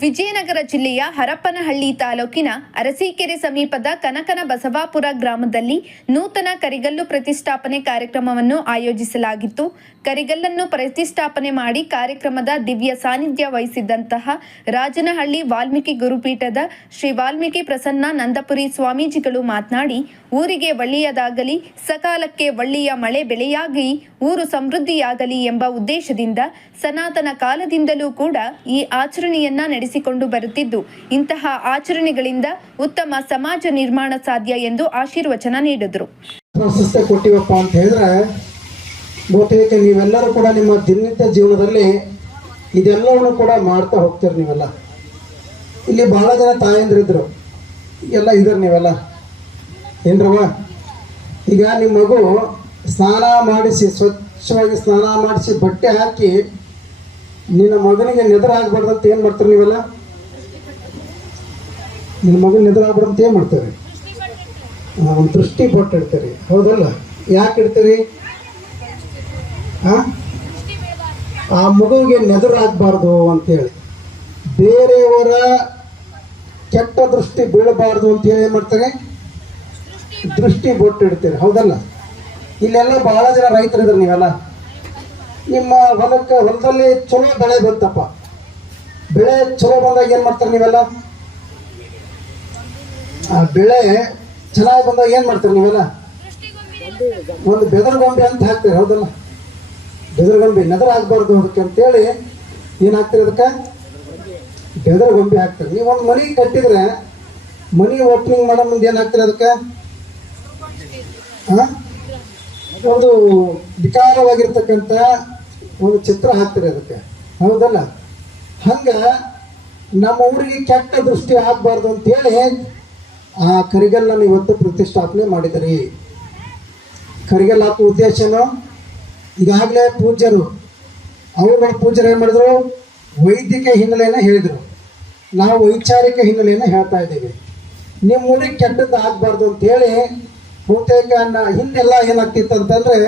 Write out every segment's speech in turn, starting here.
ವಿಜಯನಗರ ಜಿಲ್ಲೆಯ ಹರಪನಹಳ್ಳಿ ತಾಲೂಕಿನ ಅರಸೀಕೆರೆ ಸಮೀಪದ ಕನಕನ ಬಸವಾಪುರ ಗ್ರಾಮದಲ್ಲಿ ನೂತನ ಕರಿಗಲ್ಲು ಪ್ರತಿಷ್ಠಾಪನೆ ಕಾರ್ಯಕ್ರಮವನ್ನು ಆಯೋಜಿಸಲಾಗಿತ್ತು. ಕರಿಗಲ್ಲನ್ನು ಪ್ರತಿಷ್ಠಾಪನೆ ಮಾಡಿ ಕಾರ್ಯಕ್ರಮದ ದಿವ್ಯ ಸಾನ್ನಿಧ್ಯ ವಹಿಸಿದ್ದಂತಹ ರಾಜನಹಳ್ಳಿ ವಾಲ್ಮೀಕಿ ಗುರುಪೀಠದ ಶ್ರೀ ವಾಲ್ಮೀಕಿ ಪ್ರಸನ್ನ ನಂದಪುರಿ ಸ್ವಾಮೀಜಿಗಳು ಮಾತನಾಡಿ, ಊರಿಗೆ ಒಳ್ಳೆಯದಾಗಲಿ, ಸಕಾಲಕ್ಕೆ ಒಳ್ಳೆಯ ಮಳೆ ಬೆಳೆಯಾಗಿ ಊರು ಸಮೃದ್ಧಿಯಾಗಲಿ ಎಂಬ ಉದ್ದೇಶದಿಂದ ಸನಾತನ ಕಾಲದಿಂದಲೂ ಕೂಡ ಈ ಆಚರಣೆಯನ್ನ ನಡೆಸಿಕೊಂಡು ಬರುತ್ತಿದ್ದು, ಇಂತಹ ಆಚರಣೆಗಳಿಂದ ಉತ್ತಮ ಸಮಾಜ ನಿರ್ಮಾಣ ಸಾಧ್ಯ ಎಂದು ಆಶೀರ್ವಚನ ನೀಡಿದರು ಪ್ರಶಸ್ತಿ ಕೊಟ್ಟಿವಪ್ಪ ಅಂತ ಹೇಳಿದ್ರೆ ಬಹುತೇಕ ನೀವೆಲ್ಲರೂ ಕೂಡ ನಿಮ್ಮ ದಿನನಿತ್ಯ ಜೀವನದಲ್ಲಿ ಇದೆಲ್ಲವನ್ನು ಕೂಡ ಮಾಡ್ತಾ ಹೋಗ್ತೀರಿ ನೀವೆಲ್ಲ. ಇಲ್ಲಿ ಭಾಳ ಜನ ತಾಯಂದ್ರಿದ್ರು ಎಲ್ಲ ಇದ್ರಿ ನೀವೆಲ್ಲ. ಏನ್ರವ ಈಗ ನಿಮ್ಮ ಮಗು ಸ್ನಾನ ಮಾಡಿಸಿ ಸ್ವಚ್ಛವಾಗಿ ಸ್ನಾನ ಮಾಡಿಸಿ ಬಟ್ಟೆ ಹಾಕಿ ನಿನ್ನ ಮಗನಿಗೆ ನೆದರ ಆಗ್ಬಾರ್ದು ಅಂತ ಏನು ಮಾಡ್ತೀರಿ ನೀವೆಲ್ಲ? ನಿನ್ನ ಮಗನ ನೆದರ ಆಗ್ಬಾರ್ದು ಅಂತ ಏನು ಮಾಡ್ತೇವೆ ಆ, ಒಂದು ದೃಷ್ಟಿ ಪಟ್ಟು ಇಡ್ತೀರಿ ಹೌದಲ್ಲ? ಯಾಕೆ ಇಡ್ತೀರಿ? ಆ? ಮಗುವಿಗೆ ನೆದರಾಗಬಾರ್ದು ಅಂತೇಳಿ. ಬೇರೆಯವರ ಕೆಟ್ಟ ದೃಷ್ಟಿ ಬೀಳಬಾರ್ದು ಅಂತ ಹೇಳಿ ಏನು ಮಾಡ್ತಾರೆ? ದೃಷ್ಟಿ ಬೊಟ್ಟಿಡ್ತೀರಿ, ಹೌದಲ್ಲ? ಇಲ್ಲೆಲ್ಲ ಬಹಳ ಜನ ರೈತರಿದ್ದಾರೆ ನೀವೆಲ್ಲ. ನಿಮ್ಮ ಹೊಲಕ್ಕೆ, ಹೊಲದಲ್ಲಿ ಚಲೋ ಬೆಳೆ ಬಂತಪ್ಪ. ಬೆಳೆ ಚಲೋ ಬಂದಾಗ ಏನು ಮಾಡ್ತಾರೆ ನೀವೆಲ್ಲ? ಆ ಬೆಳೆ ಚೆನ್ನಾಗಿ ಬಂದಾಗ ಏನು ಮಾಡ್ತಾರೆ ನೀವೆಲ್ಲ? ಒಂದು ಬೆದರಗೊಂಬೆ ಅಂತ ಹಾಕ್ತೀರಿ, ಹೌದಲ್ಲ? ಬೆದರಗೊಂಬೆ ನದರ ಆಗಬಾರ್ದು ಅದಕ್ಕೆ ಅಂತೇಳಿ ಏನು ಹಾಕ್ತೀರಿ ಅದಕ್ಕೆ? ಬೆದರಗೊಂಬೆ ಹಾಕ್ತಾರೆ ನೀವು ಒಂದು ಮನೆ ಕಟ್ಟಿದ್ರೆ ಮನಿ ಓಪನಿಂಗ್ ಮಾಡೋ ಮುಂದೆ ಏನು ಹಾಕ್ತೀರಿ ಅದಕ್ಕೆ? ಹಾಂ ಒಂದು ವಿಕಾರವಾಗಿರ್ತಕ್ಕಂಥ ಒಂದು ಚಿತ್ರ ಹಾಕ್ತಾರೆ ಅದಕ್ಕೆ. ಹೌದಲ್ಲ? ಹಂಗೆ ನಮ್ಮ ಊರಿಗೆ ಕೆಟ್ಟ ದೃಷ್ಟಿ ಆಗಬಾರ್ದು ಅಂತೇಳಿ ಆ ಕರಿಗಲ್ಲನ್ನು ಇವತ್ತು ಪ್ರತಿಷ್ಠಾಪನೆ ಮಾಡಿದ್ರಿ. ಕರಿಗಲ್ಲ ಹಾಕುವ ಉದ್ದೇಶನು ಈಗಾಗಲೇ ಪೂಜ್ಯರು ಅವರುಗಳ ಪೂಜ್ಯರು ಏನು ಮಾಡಿದ್ರು? ವೈದ್ಯಕೀಯ ಹಿನ್ನೆಲೆಯನ್ನು ಹೇಳಿದರು. ನಾವು ವೈಚಾರಿಕ ಹಿನ್ನೆಲೆಯನ್ನು ಹೇಳ್ತಾ ಇದ್ದೀವಿ. ನಿಮ್ಮ ಊರಿಗೆ ಕೆಟ್ಟದ್ದು ಆಗಬಾರ್ದು ಅಂತೇಳಿ ಬಹುತೇಕ ಹಿಂದೆಲ್ಲ ಏನಾಗ್ತಿತ್ತು ಅಂತಂದರೆ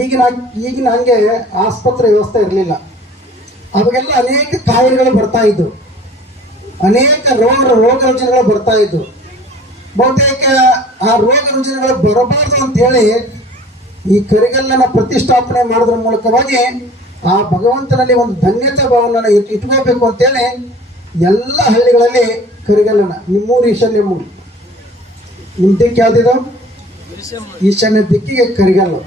ಈಗಿನ ಈಗಿನ ಹಾಗೆ ಆಸ್ಪತ್ರೆ ವ್ಯವಸ್ಥೆ ಇರಲಿಲ್ಲ. ಅವಾಗೆಲ್ಲ ಅನೇಕ ಕಾಯಿಲೆಗಳು ಬರ್ತಾ ಇದ್ದವು ಅನೇಕ ರೋಗ ರೋಗ ರುಜಿನಗಳು ಬರ್ತಾ ಇದ್ದವು ಬಹುತೇಕ ಆ ರೋಗ ರುಜಿನಗಳು ಬರಬಾರ್ದು ಅಂತೇಳಿ ಈ ಕರಿಗಲ್ಲನ ಪ್ರತಿಷ್ಠಾಪನೆ ಮಾಡೋದ್ರ ಮೂಲಕವಾಗಿ ಆ ಭಗವಂತನಲ್ಲಿ ಒಂದು ಧನ್ಯತೆ ಭಾವನ ಇಟ್ ಇಟ್ಕೋಬೇಕು ಅಂತೇಳಿ ಎಲ್ಲ ಹಳ್ಳಿಗಳಲ್ಲಿ ಕರಿಗಲ್ಲನ ನಿಮ್ಮೂರು ಈಶಾನ್ಯ ಮೂರು. ನಿಮ್ಮ ದಿಕ್ಕು ಯಾವುದಿದು? ಈಶಾನ್ಯ ದಿಕ್ಕಿಗೆ ಕರಿಗಲ್ಲು.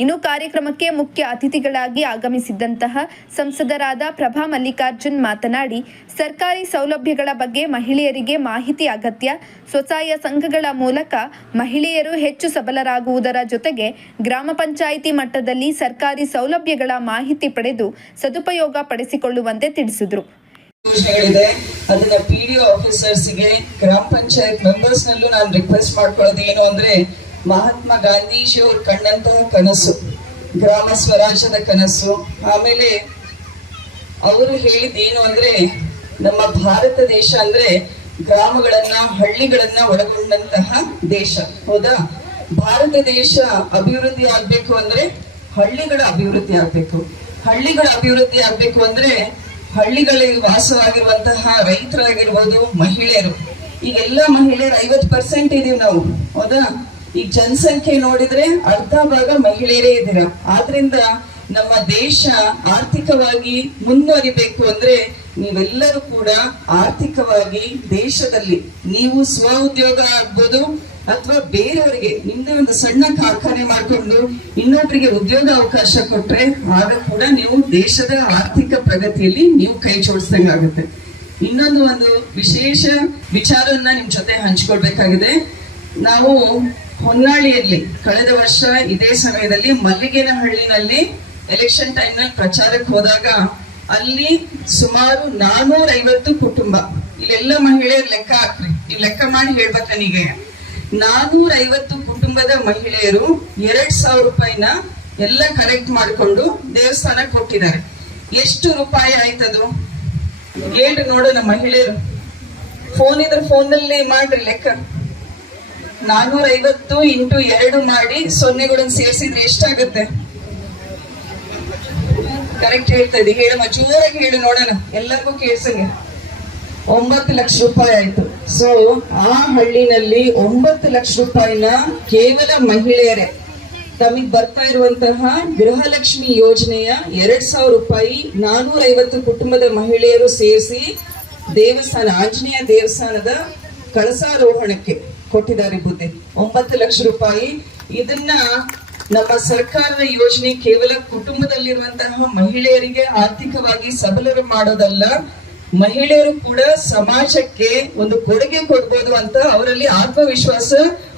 ಇನ್ನು ಕಾರ್ಯಕ್ರಮಕ್ಕೆ ಮುಖ್ಯ ಅತಿಥಿಗಳಾಗಿ ಆಗಮಿಸಿದ್ದಂತಹ ಸಂಸದರಾದ ಪ್ರಭಾ ಮಲ್ಲಿಕಾರ್ಜುನ್ ಮಾತನಾಡಿ, ಸರ್ಕಾರಿ ಸೌಲಭ್ಯಗಳ ಬಗ್ಗೆ ಮಹಿಳೆಯರಿಗೆ ಮಾಹಿತಿ ಅಗತ್ಯ. ಸ್ವಸಹಾಯ ಸಂಘಗಳ ಮೂಲಕ ಮಹಿಳೆಯರು ಹೆಚ್ಚು ಸಬಲರಾಗುವುದರ ಜೊತೆಗೆ ಗ್ರಾಮ ಪಂಚಾಯಿತಿ ಮಟ್ಟದಲ್ಲಿ ಸರ್ಕಾರಿ ಸೌಲಭ್ಯಗಳ ಮಾಹಿತಿ ಪಡೆದು ಸದುಪಯೋಗ ಪಡಿಸಿಕೊಳ್ಳುವಂತೆ ತಿಳಿಸಿದರು. ಯೋಜನೆಗಳಿದೆ ಅದನ್ನ ಪಿ ಡಿ ಆಫೀಸರ್ಸ್ಗೆ ಗ್ರಾಮ ಪಂಚಾಯತ್ ಮೆಂಬರ್ಸ್ ನಲ್ಲೂ ನಾನು ರಿಕ್ವೆಸ್ಟ್ ಮಾಡ್ಕೊಳ್ಳೋದು ಏನು ಅಂದ್ರೆ ಮಹಾತ್ಮ ಗಾಂಧೀಜಿಯವರು ಕಂಡಂತಹ ಕನಸು, ಗ್ರಾಮ ಸ್ವರಾಜ್ಯದ ಕನಸು. ಆಮೇಲೆ ಅವರು ಹೇಳಿದ್ದೇನು ಅಂದ್ರೆ, ನಮ್ಮ ಭಾರತ ದೇಶ ಅಂದ್ರೆ ಗ್ರಾಮಗಳನ್ನ, ಹಳ್ಳಿಗಳನ್ನ ಒಳಗೊಂಡಂತಹ ದೇಶ. ಹೌದಾ? ಭಾರತ ದೇಶ ಅಭಿವೃದ್ಧಿ ಆಗ್ಬೇಕು ಅಂದ್ರೆ ಹಳ್ಳಿಗಳ ಅಭಿವೃದ್ಧಿ ಆಗ್ಬೇಕು. ಹಳ್ಳಿಗಳ ಅಭಿವೃದ್ಧಿ ಆಗ್ಬೇಕು ಅಂದ್ರೆ ಹಳ್ಳಿಗಳಲ್ಲಿ ವಾಸವಾಗಿರುವಂತಹ ರೈತರಾಗಿರ್ಬೋದು ಮಹಿಳೆಯರು. ಈಗೆಲ್ಲ ಮಹಿಳೆಯರು ಐವತ್ ಪರ್ಸೆಂಟ್ ಇದೀವಿ ನಾವು. ಹೌದಾ? ಈಗ ಜನಸಂಖ್ಯೆ ನೋಡಿದ್ರೆ ಅರ್ಧ ಭಾಗ ಮಹಿಳೆಯರೇ ಇದ್ದೀರ? ಆದ್ರಿಂದ ನಮ್ಮ ದೇಶ ಆರ್ಥಿಕವಾಗಿ ಮುಂದುವರಿಬೇಕು ಅಂದ್ರೆ ನೀವೆಲ್ಲರೂ ಕೂಡ ಆರ್ಥಿಕವಾಗಿ ದೇಶದಲ್ಲಿ ನೀವು ಸ್ವ ಉದ್ಯೋಗ ಆಗ್ಬೋದು ಅಥವಾ ಬೇರೆಯವರಿಗೆ ನಿಮ್ದೇ ಒಂದು ಸಣ್ಣ ಕಾರ್ಖಾನೆ ಮಾಡ್ಕೊಂಡು ಇನ್ನೊಬ್ಬರಿಗೆ ಉದ್ಯೋಗ ಅವಕಾಶ ಕೊಟ್ರೆ ಆಗ ಕೂಡ ನೀವು ದೇಶದ ಆರ್ಥಿಕ ಪ್ರಗತಿಯಲ್ಲಿ ನೀವು ಕೈ ಜೋಡಿಸ್ದಂಗಾಗುತ್ತೆ ಇನ್ನೊಂದು ಒಂದು ವಿಶೇಷ ವಿಚಾರವನ್ನ ನಿಮ್ ಜೊತೆ ಹಂಚ್ಕೊಳ್ಬೇಕಾಗಿದೆ. ನಾವು ಹೊನ್ನಾಳಿಯಲ್ಲಿ ಕಳೆದ ವರ್ಷ ಇದೇ ಸಮಯದಲ್ಲಿ ಮಲ್ಲಿಗೇನಹಳ್ಳಿನಲ್ಲಿ ಎಲೆಕ್ಷನ್ ಟೈಮ್ನಲ್ಲಿ ಪ್ರಚಾರಕ್ಕೆ ಹೋದಾಗ ಅಲ್ಲಿ ಸುಮಾರು ನಾನೂರ ಐವತ್ತು ಕುಟುಂಬ, ಇಲ್ಲೆಲ್ಲ ಮಹಿಳೆಯರು ಲೆಕ್ಕ ಹಾಕ್ರಿ, ನೀವು ಲೆಕ್ಕ ಮಾಡಿ ಹೇಳ್ಬೇಕು ನನಗೆ. ನಾನೂರ ಐವತ್ತು ಕುಟುಂಬದ ಮಹಿಳೆಯರು ಎರಡ್ ಸಾವಿರ ರೂಪಾಯಿನ ಎಲ್ಲ ಕಲೆಕ್ಟ್ ಮಾಡಿಕೊಂಡು ದೇವಸ್ಥಾನಕ್ಕೆ ಕೊಟ್ಟಿದ್ದಾರೆ ಎಷ್ಟು ರೂಪಾಯಿ ಆಯ್ತದು ಹೇಳ್ರಿ ನೋಡೋಣ ಮಹಿಳೆಯರು. ಫೋನ್ ಇದ್ರೆ ಫೋನ್ನಲ್ಲಿ ಮಾಡ್ರಿ ಲೆಕ್ಕ. ನಾನೂರ ಐವತ್ತು ಇಂಟು ಎರಡು ಮಾಡಿ ಸೊನ್ನೆಗಳನ್ನು ಸೇರಿಸಿದ್ರೆ ಎಷ್ಟಾಗುತ್ತೆ? ಕರೆಕ್ಟ್ ಹೇಳ್ತಾ ಇದ್ದೀವಿ ಹೇಳಮ್ಮ ಜೋರಾಗಿ ಹೇಳು, ನೋಡೋಣ. ಎಲ್ಲರಿಗೂ ಕೇಳಿಸಂಗೆ. ಒಂಬತ್ತು ಲಕ್ಷ ರೂಪಾಯಿ ಆಯ್ತು. ಸೊ ಆ ಹಳ್ಳಿನಲ್ಲಿ ಒಂಬತ್ತು ಲಕ್ಷ ರೂಪಾಯಿನ ಕೇವಲ ಮಹಿಳೆಯರೇ. ತಮಗೆ ಬರ್ತಾ ಇರುವಂತಹ ಗೃಹಲಕ್ಷ್ಮಿ ಯೋಜನೆಯ ಎರಡ್ ಸಾವಿರ ರೂಪಾಯಿ ನಾನೂರ ಐವತ್ತು ಕುಟುಂಬದ ಮಹಿಳೆಯರು ಸೇರಿಸಿ ದೇವಸ್ಥಾನ, ಆಂಜನೇಯ ದೇವಸ್ಥಾನದ ಕಳಸಾರೋಹಣಕ್ಕೆ. ಕೊಟ್ಟಿದ್ದಾರೆ ಬುದ್ಧಿ ಒಂಬತ್ತು ಲಕ್ಷ ರೂಪಾಯಿ. ಇದನ್ನ ನಮ್ಮ ಸರ್ಕಾರದ ಯೋಜನೆ ಕೇವಲ ಕುಟುಂಬದಲ್ಲಿರುವಂತಹ ಮಹಿಳೆಯರಿಗೆ ಆರ್ಥಿಕವಾಗಿ ಸಬಲರು ಮಾಡೋದಲ್ಲ, ಮಹಿಳೆಯರು ಕೂಡ ಸಮಾಜಕ್ಕೆ ಒಂದು ಕೊಡುಗೆ ಕೊಡ್ಬೋದು ಅಂತ ಅವರಲ್ಲಿ ಆತ್ಮವಿಶ್ವಾಸ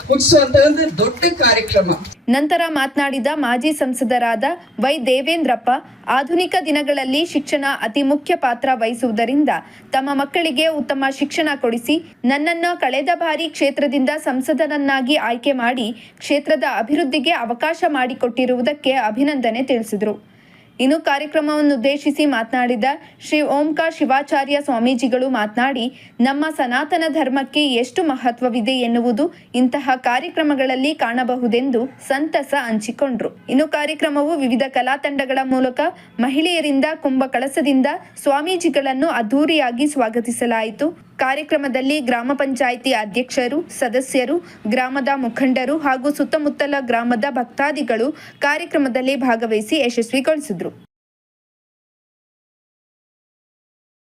ಹುಟ್ಟಿಸುವಂತ ಒಂದು ದೊಡ್ಡ ಕಾರ್ಯಕ್ರಮ. ನಂತರ ಮಾತನಾಡಿದ ಮಾಜಿ ಸಂಸದರಾದ ವೈ ದೇವೇಂದ್ರಪ್ಪ, ಆಧುನಿಕ ದಿನಗಳಲ್ಲಿ ಶಿಕ್ಷಣ ಅತಿ ಮುಖ್ಯ ಪಾತ್ರ ವಹಿಸುವುದರಿಂದ ತಮ್ಮ ಮಕ್ಕಳಿಗೆ ಉತ್ತಮ ಶಿಕ್ಷಣ ಕೊಡಿಸಿ, ನನ್ನನ್ನು ಕಳೆದ ಬಾರಿ ಕ್ಷೇತ್ರದಿಂದ ಸಂಸದನನ್ನಾಗಿ ಆಯ್ಕೆ ಮಾಡಿ ಕ್ಷೇತ್ರದ ಅಭಿವೃದ್ಧಿಗೆ ಅವಕಾಶ ಮಾಡಿಕೊಟ್ಟಿರುವುದಕ್ಕೆ ಅಭಿನಂದನೆ ತಿಳಿಸಿದರು. ಇನ್ನು ಕಾರ್ಯಕ್ರಮವನ್ನು ಉದ್ದೇಶಿಸಿ ಮಾತನಾಡಿದ ಶ್ರೀ ಓಂಕಾರ ಶಿವಾಚಾರ್ಯ ಸ್ವಾಮೀಜಿಗಳು ಮಾತನಾಡಿ, ನಮ್ಮ ಸನಾತನ ಧರ್ಮಕ್ಕೆ ಎಷ್ಟು ಮಹತ್ವವಿದೆ ಎನ್ನುವುದು ಇಂತಹ ಕಾರ್ಯಕ್ರಮಗಳಲ್ಲಿ ಕಾಣಬಹುದೆಂದು ಸಂತಸ ಹಂಚಿಕೊಂಡ್ರು. ಇನ್ನು ಕಾರ್ಯಕ್ರಮವು ವಿವಿಧ ಕಲಾತಂಡಗಳ ಮೂಲಕ ಮಹಿಳೆಯರಿಂದ ಕುಂಭ ಕಳಸದಿಂದ ಸ್ವಾಮೀಜಿಗಳನ್ನು ಅದ್ಧೂರಿಯಾಗಿ ಸ್ವಾಗತಿಸಲಾಯಿತು. ಕಾರ್ಯಕ್ರಮದಲ್ಲಿ ಗ್ರಾಮ ಪಂಚಾಯಿತಿ ಅಧ್ಯಕ್ಷರು ಸದಸ್ಯರು ಗ್ರಾಮದ ಮುಖಂಡರು ಹಾಗೂ ಸುತ್ತಮುತ್ತಲ ಗ್ರಾಮದ ಭಕ್ತಾದಿಗಳು ಕಾರ್ಯಕ್ರಮದಲ್ಲಿ ಭಾಗವಹಿಸಿ ಯಶಸ್ವಿಗೊಳಿಸಿದ್ರು.